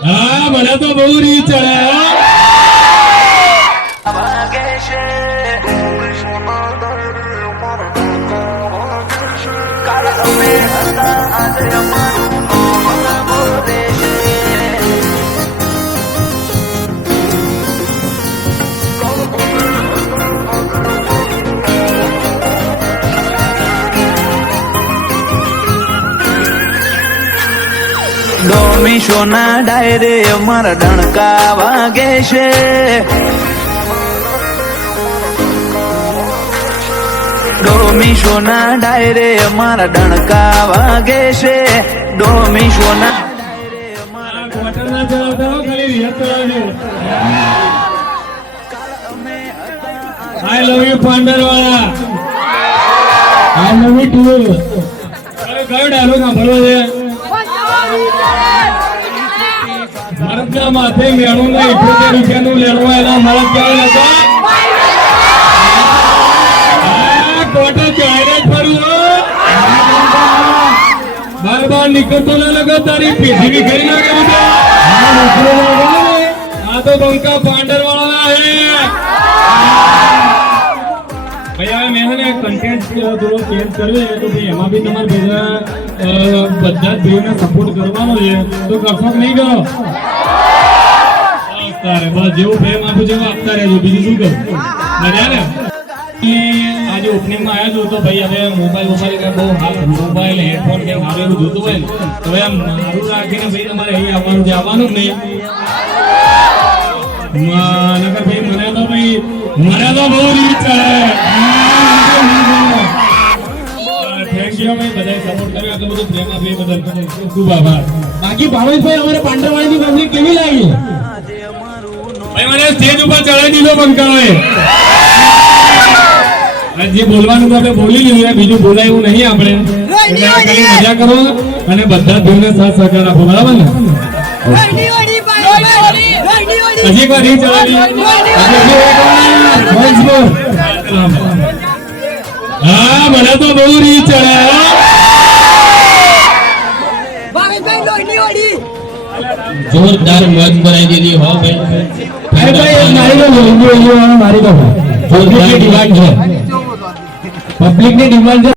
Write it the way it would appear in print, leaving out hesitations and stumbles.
હા મને તો બહુ રીત ચડે ડોમી સોના ડાયરે અમારા ડણકા વાગે છે ડોમી સોના ડાયરે અમારા ડણકા વાગે છે ડોમી સોના આઈ લવ યુ પાંડરવાળા આઈ લવ યુ ટુ કયો ડાયલોગ સાંભળવો છે મરદના માથે મેણું ને 78 રૂપિયાનું લેણું એના મરદ કયો હતો કોટો ચાયરે જ ફરું બાર નીકળતો ના લગો તારી પેઢી બી કરી ના કરું આ તો બંકા પાંડર વાળા હે ભાઈ હવે મેં ને કન્ટેન્ટ થોડો ચેન્જ કર્યો છે તો ભાઈ એમાં બી તમારે બધા જ ભાઈઓને સપોર્ટ કરવાનો છે તો કરશો કે નહીં કરો તારે બસ જેવું પ્રેમ આપું જેવું આપતા રહેજો બીજું શું કરું મજા ને આજે ઓપનિંગ માં આવ્યા છો તો ભાઈ હવે મોબાઈલ બહુ મોબાઈલ હેડફોન કે મારે એવું જોતું હોય ને તો એમ મારું રાખીને ભાઈ તમારે અહીં આવવાનું છે આવવાનું જ નહીં નગર ભાઈ મને તો બહુ રીત ચડે થેન્ક યુ ભાઈ બધા સપોર્ટ કર્યો તો બધું પ્રેમ આપી બદલ ખૂબ આભાર બાકી ભાવેશભાઈ અમારે પાંડરવાડીની પબ્લિક કેવી લાગી ભાઈ મને સ્ટેજ ઉપર ચડાવી દીધો બંકાઓએ જે બોલવાનું તો આપણે બોલી લીધું બીજું બોલાય એવું નહીં આપણે મજા કરો અને બધા ભાઈઓને સાથ સહકાર આપો બરાબર ને હજી એક વાર રીત ચડાવી હા મને તો બહુ રીત ચડે જોરદાર મોજ બનાવી દીધી હો ભાઈ મારી તો જોરદાર ડિમાન્ડ છે પબ્લિક ની ડિમાન્ડ છે